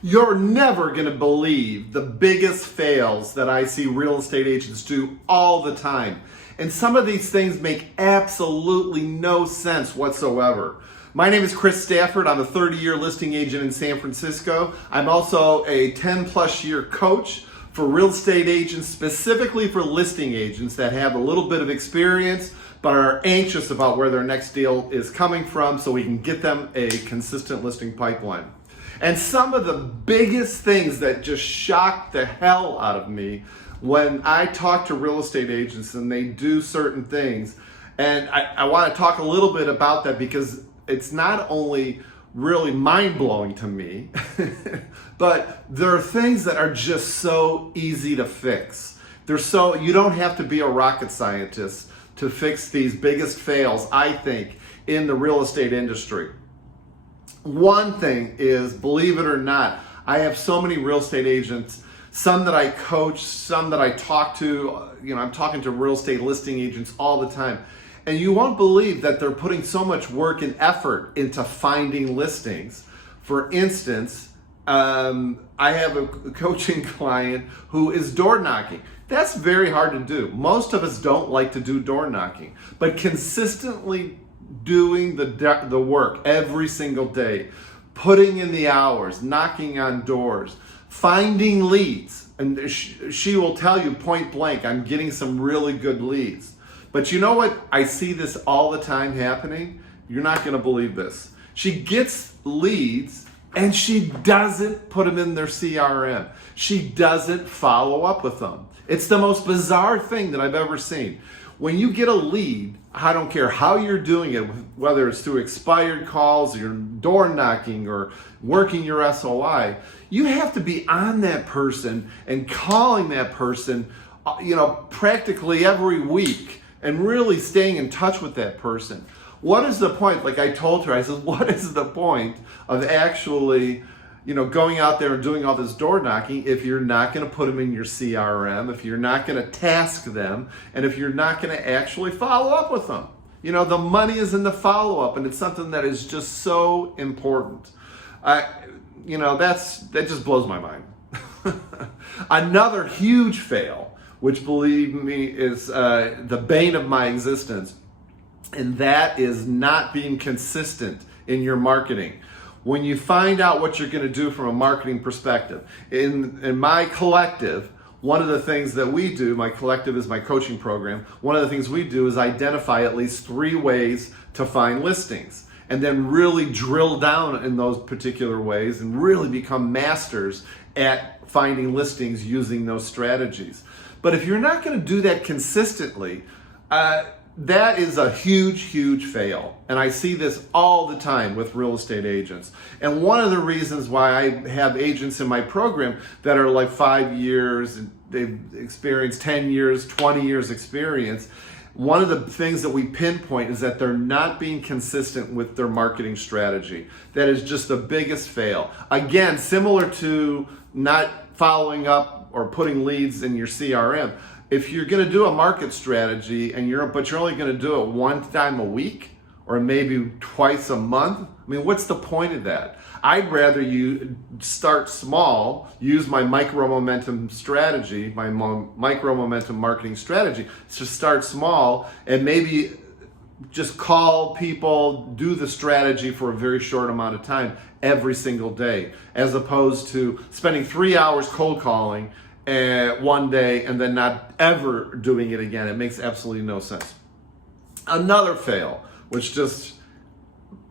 You're never going to believe the biggest fails that I see real estate agents do all the time. And some of these things make absolutely no sense whatsoever. My name is Chris Stafford. I'm a 30-year listing agent in San Francisco. I'm also a 10-plus year coach for real estate agents, specifically for listing agents that have a little bit of experience but are anxious about where their next deal is coming from so we can get them a consistent listing pipeline. And some of the biggest things that just shock the hell out of me when I talk to real estate agents and they do certain things, and I want to talk a little bit about that because it's not only really mind-blowing to me, but there are things that are just so easy to fix. You don't have to be a rocket scientist to fix these biggest fails, I think, in the real estate industry. One thing is, believe it or not, I have so many real estate agents, some that I coach, some that I talk to. I'm talking to real estate listing agents all the time. And you won't believe that they're putting so much work and effort into finding listings. For instance, I have a coaching client who is door knocking. That's very hard to do. Most of us don't like to do door knocking, but consistently doing the work every single day, putting in the hours, knocking on doors, finding leads. And she will tell you point blank, I'm getting some really good leads. But you know what? I see this all the time happening. You're not going to believe this. She gets leads and she doesn't put them in their CRM. She doesn't follow up with them. It's the most bizarre thing that I've ever seen. When you get a lead, I don't care how you're doing it, whether it's through expired calls, or door knocking, or working your SOI, you have to be on that person and calling that person, practically every week and really staying in touch with that person. What is the point? Like I told her, I said, what is the point of actually going out there and doing all this door knocking if you're not going to put them in your CRM, if you're not going to task them, and if you're not going to actually follow up with them? The money is in the follow-up, and it's something that is just so important. That just blows my mind. Another huge fail, which believe me is the bane of my existence, and that is not being consistent in your marketing. When you find out what you're going to do from a marketing perspective, in my collective, one of the things that we do, my collective is my coaching program, one of the things we do is identify at least 3 ways to find listings, and then really drill down in those particular ways and really become masters at finding listings using those strategies. But if you're not going to do that consistently, that is a huge, huge fail. And I see this all the time with real estate agents. And one of the reasons why I have agents in my program that are like 5 years, and they've experienced 10 years, 20 years experience, one of the things that we pinpoint is that they're not being consistent with their marketing strategy. That is just the biggest fail. Again, similar to not following up or putting leads in your CRM. If you're going to do a market strategy but you're only going to do it one time a week or maybe twice a month, what's the point of that? I'd rather you start small, use my micro momentum strategy, my micro momentum marketing strategy, to start small and maybe just call people, do the strategy for a very short amount of time every single day, as opposed to spending 3 hours cold calling one day and then not ever doing it again. It makes absolutely no sense. Another fail, which just,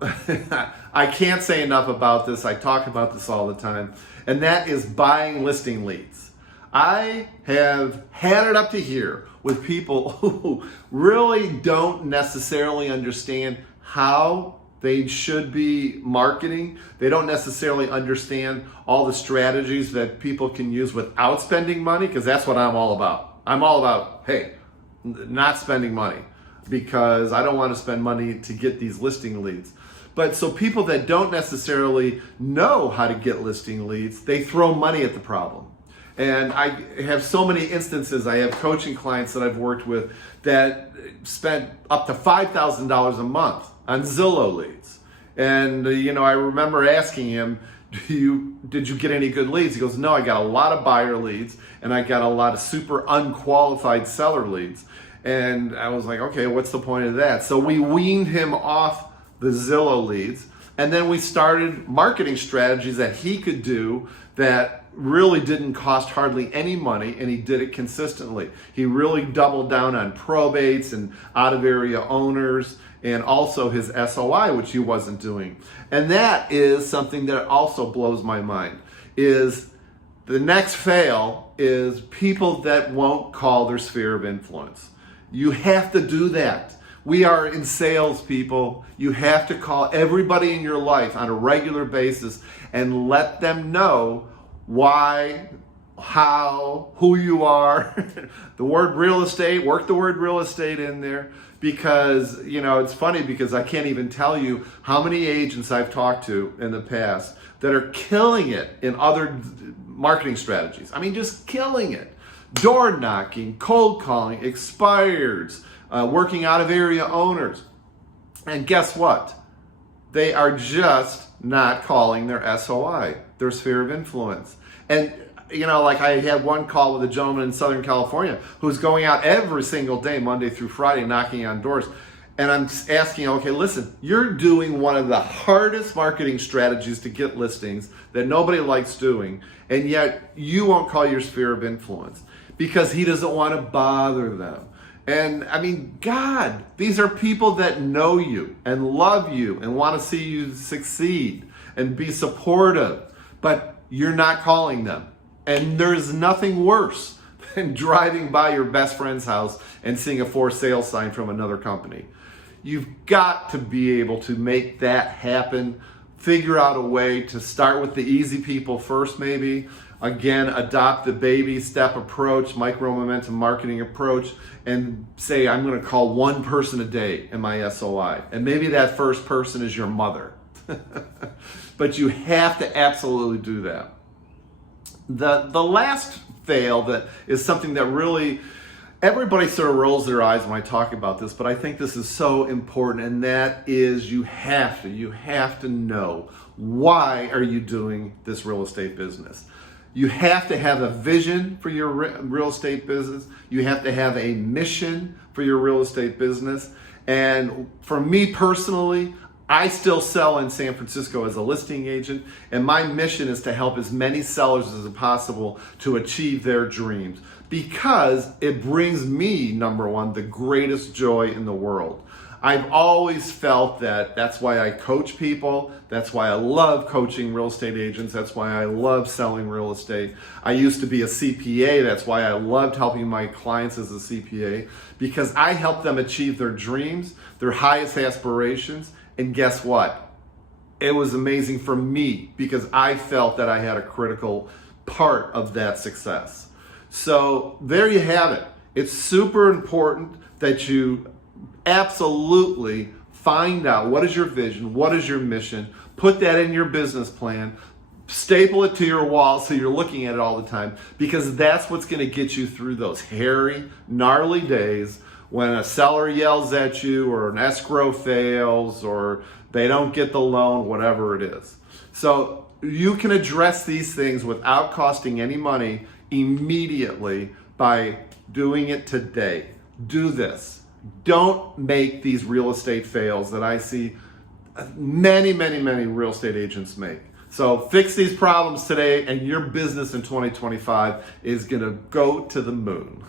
I can't say enough about this. I talk about this all the time, and that is buying listing leads. I have had it up to here with people who really don't necessarily understand how they should be marketing. They don't necessarily understand all the strategies that people can use without spending money, because that's what I'm all about. I'm all about, hey, not spending money, because I don't want to spend money to get these listing leads. But so people that don't necessarily know how to get listing leads, they throw money at the problem. And I have so many instances. I have coaching clients that I've worked with that spent up to $5,000 a month on Zillow leads. And, I remember asking him, did you get any good leads? He goes, no, I got a lot of buyer leads and I got a lot of super unqualified seller leads. And I was like, okay, what's the point of that? So we weaned him off the Zillow leads, and then we started marketing strategies that he could do that really didn't cost hardly any money, and he did it consistently. He really doubled down on probates and out-of-area owners, and also his SOI, which he wasn't doing. And that is something that also blows my mind, is the next fail is people that won't call their sphere of influence. You have to do that. We are in sales, people. You have to call everybody in your life on a regular basis and let them know why, how, who you are. The word real estate, work the word real estate in there, because, it's funny because I can't even tell you how many agents I've talked to in the past that are killing it in other marketing strategies. I mean, just killing it. Door knocking, cold calling, expireds, working out of area owners. And guess what? They are just not calling their SOI, their sphere of influence. And like I had one call with a gentleman in Southern California who's going out every single day, Monday through Friday, knocking on doors. And I'm asking, okay, listen, you're doing one of the hardest marketing strategies to get listings that nobody likes doing, and yet you won't call your sphere of influence because he doesn't want to bother them. And I mean, God, these are people that know you and love you and want to see you succeed and be supportive, but you're not calling them. And there's nothing worse than driving by your best friend's house and seeing a for sale sign from another company. You've got to be able to make that happen. Figure out a way to start with the easy people first, maybe. Again, adopt the baby step approach, micro momentum marketing approach, and say, I'm going to call one person a day in my SOI. And maybe that first person is your mother. But you have to absolutely do that. The last fail that is something that really everybody sort of rolls their eyes when I talk about this, but I think this is so important, and that is you have to know, why are you doing this real estate business? You have to have a vision for your real estate business. You have to have a mission for your real estate business. And for me personally, I still sell in San Francisco as a listing agent, and my mission is to help as many sellers as possible to achieve their dreams, because it brings me, number one, the greatest joy in the world. I've always felt that's why I coach people. That's why I love coaching real estate agents. That's why I love selling real estate. I used to be a CPA. That's why I loved helping my clients as a CPA, because I help them achieve their dreams, their highest aspirations. And guess what? It was amazing for me because I felt that I had a critical part of that success. So there you have it. It's super important that you absolutely find out what is your vision, what is your mission, put that in your business plan, staple it to your wall so you're looking at it all the time, because that's what's going to get you through those hairy, gnarly days when a seller yells at you or an escrow fails or they don't get the loan, whatever it is. So you can address these things without costing any money immediately by doing it today. Do this. Don't make these real estate fails that I see many real estate agents make. So fix these problems today and your business in 2025 is going to go to the moon.